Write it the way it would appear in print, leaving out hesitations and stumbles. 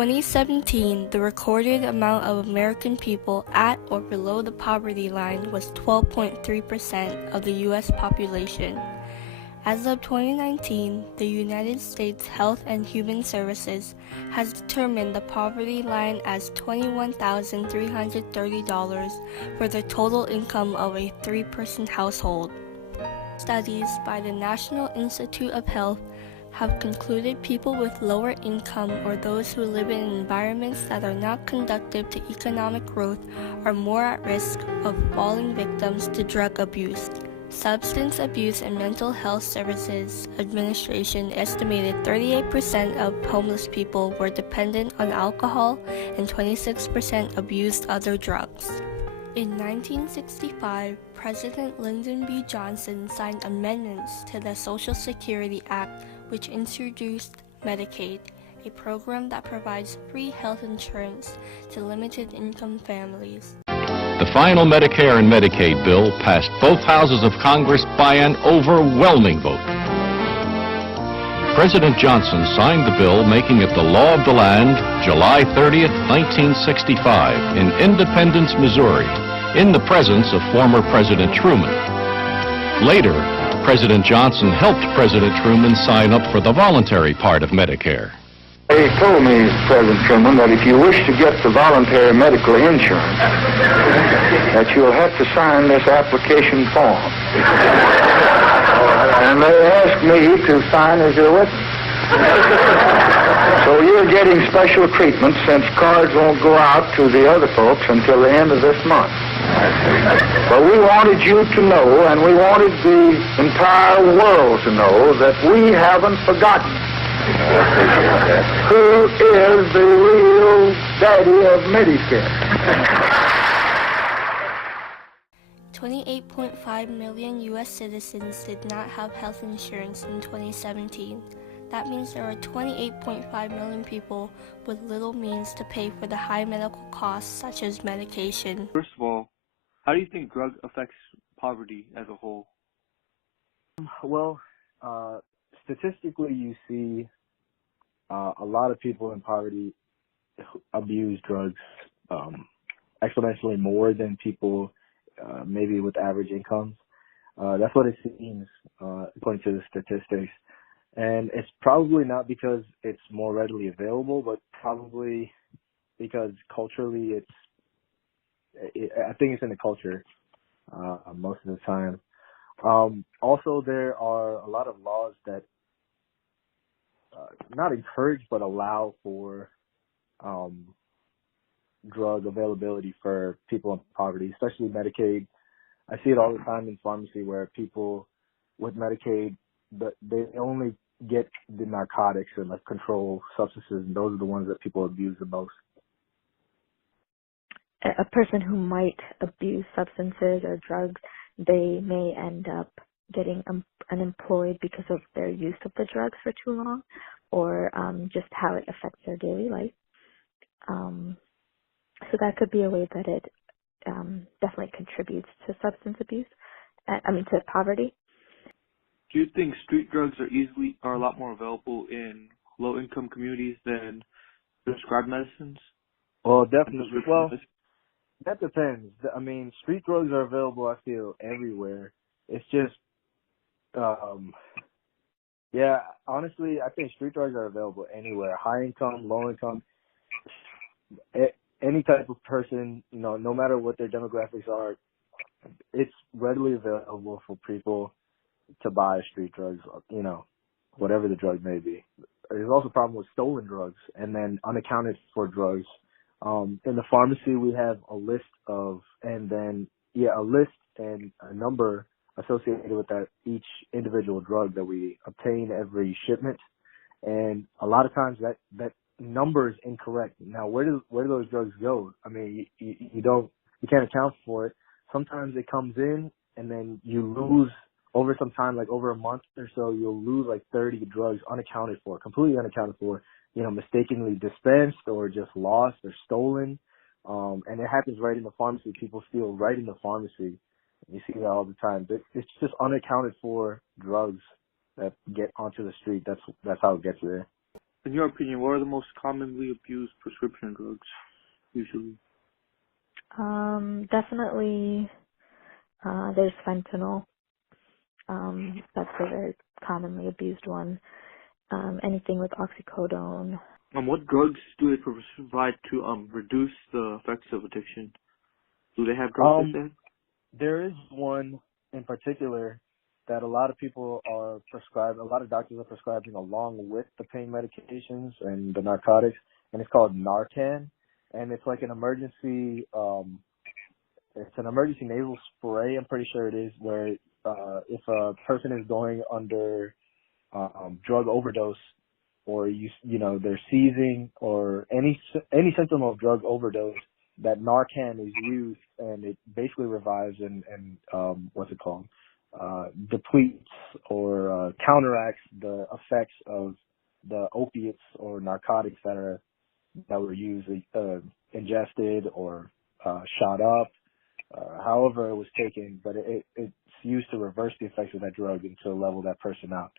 2017, the recorded amount of American people at or below the poverty line was 12.3% of the U.S. population. As of 2019, the United States Health and Human Services has determined the poverty line as $21,330 for the total income of a three-person household. Studies by the National Institute of Health have concluded people with lower income or those who live in environments that are not conducive to economic growth are more at risk of falling victims to drug abuse. Substance Abuse and Mental Health Services Administration estimated 38% of homeless people were dependent on alcohol and 26% abused other drugs. In 1965, President Lyndon B. Johnson signed amendments to the Social Security Act, which introduced Medicaid, a program that provides free health insurance to limited-income families. The final Medicare and Medicaid bill passed both houses of Congress by an overwhelming vote. President Johnson signed the bill, making it the law of the land, July 30th, 1965, in Independence, Missouri, in the presence of former President Truman. Later, President Johnson helped President Truman sign up for the voluntary part of Medicare. He told me, President Truman, that if you wish to get the voluntary medical insurance, that you'll have to sign this application form. And they asked me to sign as your witness. So you're getting special treatment since cards won't go out to the other folks until the end of this month. But we wanted you to know, and we wanted the entire world to know, that we haven't forgotten who is the real daddy of Medicare. 28.5 million U.S. citizens did not have health insurance in 2017. That means there are 28.5 million people with little means to pay for the high medical costs such as medication. First of all, how do you think drug affects poverty as a whole? Well, statistically, you see a lot of people in poverty abuse drugs exponentially more than people maybe with average incomes. That's what it seems, according to the statistics. And it's probably not because it's more readily available, but probably because culturally I think it's in the culture most of the time. Also, there are a lot of laws that not encourage but allow for drug availability for people in poverty, especially Medicaid. I see it all the time in pharmacy where people with Medicaid, they only get the narcotics and like control substances, and those are the ones that people abuse the most. A person who might abuse substances or drugs, they may end up getting unemployed because of their use of the drugs for too long, or just how it affects their daily life. So that could be a way that it definitely contributes to substance abuse, to poverty. Do you think street drugs are a lot more available in low-income communities than prescribed medicines? Well, definitely. Well, that depends. I mean, street drugs are available, I feel, everywhere. It's just, honestly, I think street drugs are available anywhere. High income, low income, any type of person, no matter what their demographics are, it's readily available for people to buy street drugs, whatever the drug may be. There's also a problem with stolen drugs and then unaccounted for drugs. In the pharmacy, we have a list and a number associated with that each individual drug that we obtain every shipment, and a lot of times that number is incorrect. Now, where do those drugs go? I mean, you can't account for it. Sometimes it comes in and then you lose over some time, like over a month or so, you'll lose like 30 drugs completely unaccounted for, mistakenly dispensed or just lost or stolen. And it happens right in the pharmacy. People steal right in the pharmacy. You see that all the time. It's just unaccounted for drugs that get onto the street. That's how it gets there. In your opinion, what are the most commonly abused prescription drugs usually? Definitely, there's fentanyl. That's a very commonly abused one. Anything with oxycodone. What drugs do they provide to reduce the effects of addiction? Do they have drugs like that? There is one in particular that a lot of people are prescribed, a lot of doctors are prescribing along with the pain medications and the narcotics, and it's called Narcan. And it's like an emergency, it's an emergency nasal spray, I'm pretty sure it is, where if a person is going under drug overdose, or they're seizing, or any symptom of drug overdose, that Narcan is used, and it basically revives and what's it called, depletes or counteracts the effects of the opiates or narcotics that were used, ingested or shot up, however it was taken, but it's used to reverse the effects of that drug and to level that person out.